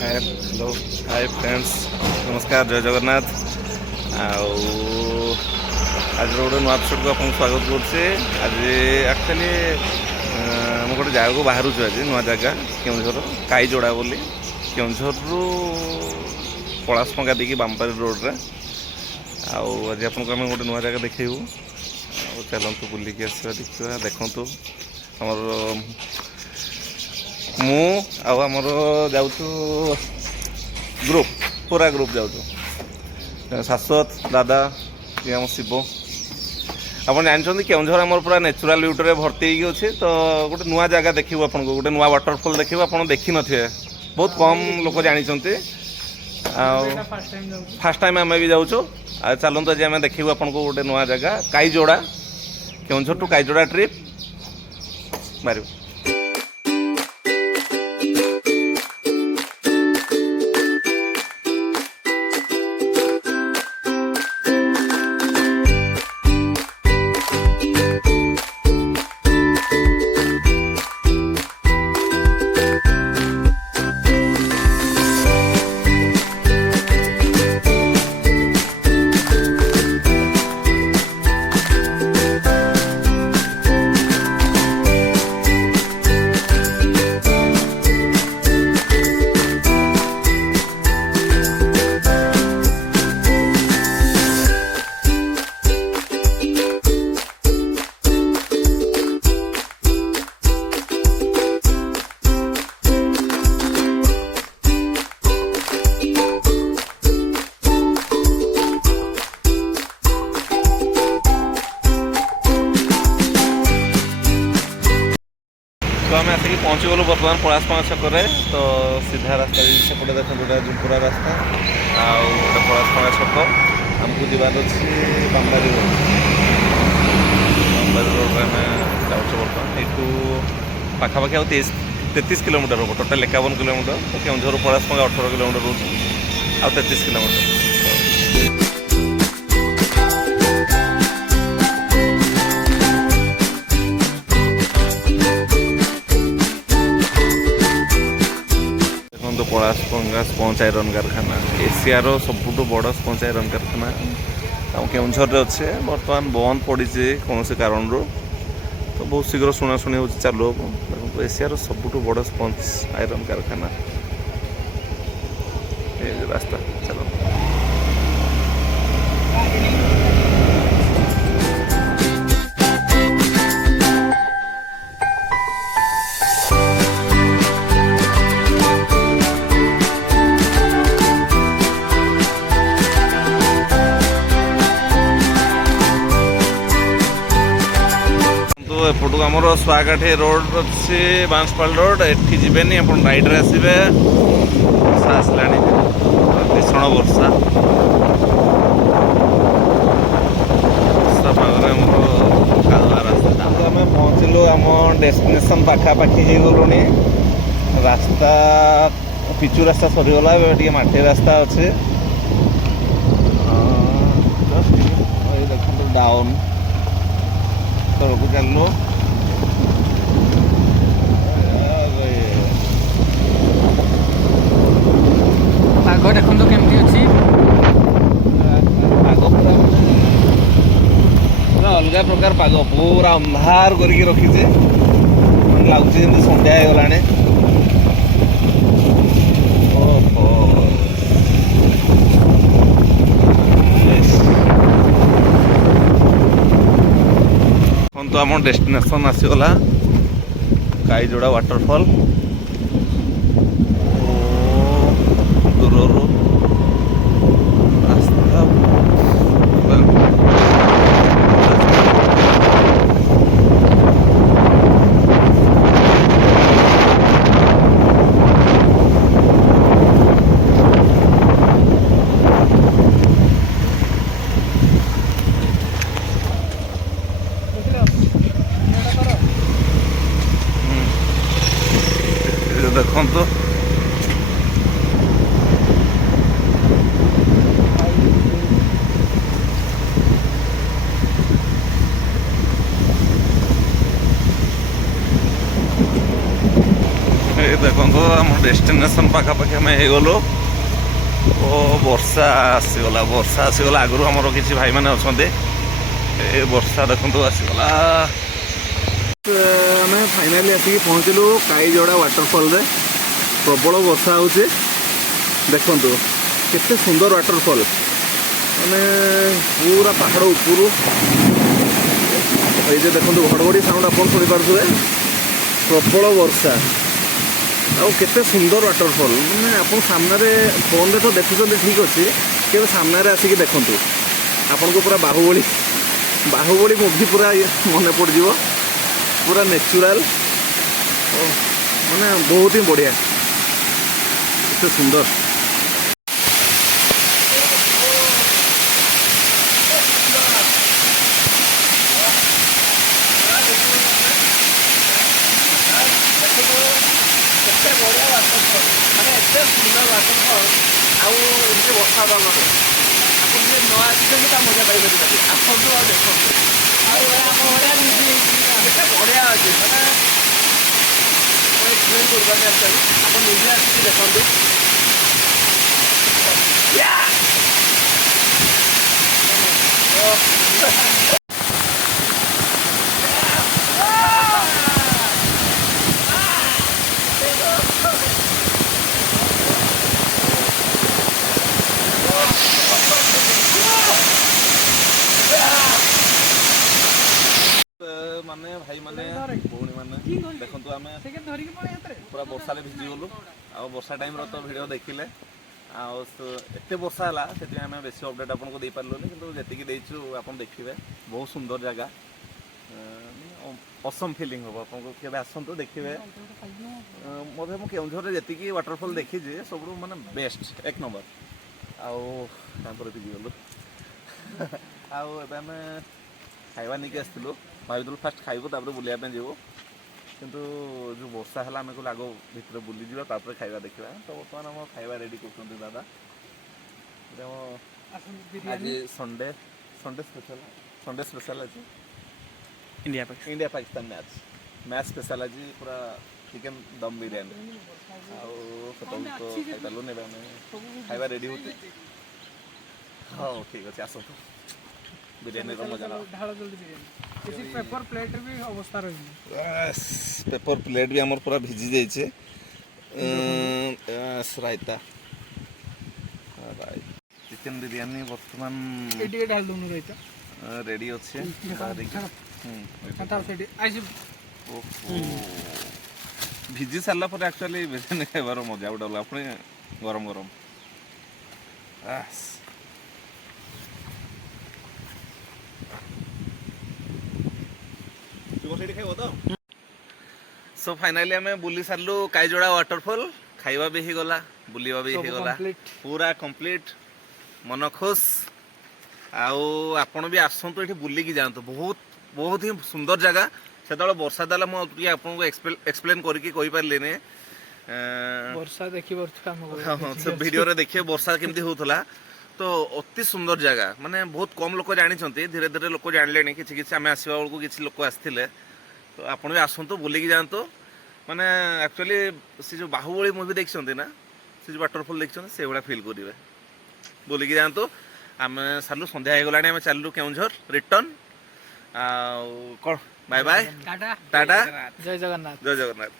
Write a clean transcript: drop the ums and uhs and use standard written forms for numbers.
Hello hi friends नमस्कार जय जगन्नाथ आउ आज गोटे नुआ एपिसोड को आपको स्वागत करुचे आज एक्चुअली मुझे गोटे जगह को बाहर आज नुआ जगह केउंझर काईजोड़ा बोली केउंझर रु पलाशपंगा देखिए बामपारी रोड रे आज आपको आम गोटे नुआ जगह देखू चलतु बुलिकी आसवा देखा देखु आमर मु आमर जाऊँ ग्रुप पूरा ग्रुप जाऊँ शाश्वत दादा ये आम शिव आप जानते केउंझर आम पूरा नेचुराल ब्यूटी भर्ती अच्छे तो गोटे नुआ जगह देखू आपन को गोटे नुआ वाटरफॉल देखू आप देखी न बहुत कम लोग जानते फास्ट टाइम आम भी जाऊँ चलते आज आम देखू आपन को गोटे नुआ जगह काईजोड़ा केउंझर टू काईजोड़ा ट्रिप मारू तो आम आसिक पहुँचीगलु बर्तमान पलाशपंगा छक तो सीधा रास्ता सेपटे देखो गोटे जुमपुरा रास्ता आउटे पलाशपंगा छक आमको जीवार अच्छी बामबारी रोड बामबारी रोड आम जाऊँ बर्तमान यू पाखापाखि आ 33 किलोमीटर हम टोटाल 51 किलोमीटर तो केउंझर पलाशपंगा 18 किलोमीटर रोज आ 33 किलोमीटर पलाशपंगा स्पंज आयरन कारखाना एशियार सबुठ बड़ स्पंज आयरन कारखाना केउंझर अच्छे बर्तमान बंद पड़ी कौन से कारण तो बहुत शीघ्र शुणाशुणी हो चालू हम एशियार सबुठ बड़ स्पंज आयरन कारखाना रास्ता चलो एपटू आमर स्वागाठी रोड अच्छे बांसपाल रोड एटी जीवेनि आप राइड्रे आसवे वर्षा आसला भीषण वर्षा वर्षा पागरे कादुआ रास्ता आम पहुँचलु आम डेस्टिनेशन पाखापाखि हो गलुनी रास्ता पिचु रास्ता सरीगला टे माटी रास्ता अच्छे देखो डाउन तौक चलू पाग देखो केमती अच्छी पाग पूरा पूरा अलग प्रकार पाग पूरा अंधार करके रखीचे लगुच जमी संध्या होगला तो आम डेस्टिनेशन आसीगला काईजोड़ा वाटरफॉल दूर रास्ता आम डेस्टिनेशन पाखापाखि आम हो ओ वर्षा आसीगला आगु आमर किसी भाई मैंने अच्छा ए वर्षा देखो आसीगला आम फाइनाली आसिक पहुँचलु काईजोड़ा वाटरफॉल रे प्रबल वर्षा हो देखु केते सुंदर वाटरफॉल माने पूरा पहाड़ उपरू ये देखो घड़घड़ी साउंड आप शुणी पारे प्रबल वर्षा आउ केते सुंदर वाटरफॉल मैंने आप सामने फोन तो देखुं ठीक अच्छे के सामने आसिक देखु आपन को पूरा बाहुबली मूवी पूरा मन पड़ जाव पूरा नेचुरल माने बहुत ही बढ़िया केते सुंदर बढ़िया वाटरफॉल मैंने एत सुंदर वाटरफॉल आउ वर्षा पाग आप न आसते मजा पाइबे आसतु आ देखो बढ़िया अच्छे मैंने एक्सप्लेन करवानी आसली आप निजे आसिक देखते माने भाई माने भौणी माने देखंतु आमे पूरा वर्षा रे भिजी गलु आ वर्षा टाइम रो तो वीडियो देखिले आ एते वर्षा हला सेति आमे बेसी अपडेट आपन को दे पारलोनी किंतु जेतिकी देइछु आपन देखिबे बहुत सुंदर जगह असम फीलिंग हो आपन को केबे आसंतु देखिबे मोबे मो केउंझर रे जेतिकी वाटरफॉल देखि जे सबरु माने बेस्ट एक नंबर आउ तापर भिजी गलु आउ एबे आमे खाइबा निके आसथिलु भाई फास्ट खाइबू तापर बुलिया जीव किंतु जो वर्षा है आम को आग भितर बुली जा खाଇବା देखा तो बर्तमान आम खाଇବା रेडी कर दादा आज संडे स्पेशल आज इंडिया पाकिस्तान मैच स्पेशल आज पूरा चिकेन दम बिरयानी आलू ने खाଇବା रेडी होते हाँ ठीक अच्छे आस बिरयानी मजा पेपर प्लेट भी अवस्था रही पेपर प्लेट भी आमर पूरा भिजी जाइए रायता चिकेन बिरयानी बर्तमान ढाल दूँ रायता रेडी अच्छे भिजी सारा पर एक्चुअली बिरयानी खाइबार मजा गोटे अलग पुणी गरम गरम सो फाइनली आम बुली सारू काईजोड़ा वाटरफॉल खाइबा भी ही गला बुलिबा भी ही गला पूरा कंप्लीट मन खुश आपण भी आसतु ये बुलिकी जातु बहुत ही सुंदर जगह से वर्षा देला मुझे आपको एक्सप्लेन करके कही वर्षा देखी वीडियो रे देखिए वर्षा केमती होता तो अति सुंदर जगह माने बहुत कम लोक जानी धीरे धीरे लोक जानले कि आम आसवा बेलू किसी लोक आसते तो आपड़ भी आसतु बुलिकी जातु माने एक्चुअली से जो बाहुबली मूवी देखते ना से जो वाटरफॉल देखते से भाया फिल करेंगे बुलिकी जातु आम सारू संध्या हो गला चलू केउंझर रिटर्न कौन बाय बाय टाटा जय जगन्नाथ। जय जगन्नाथ।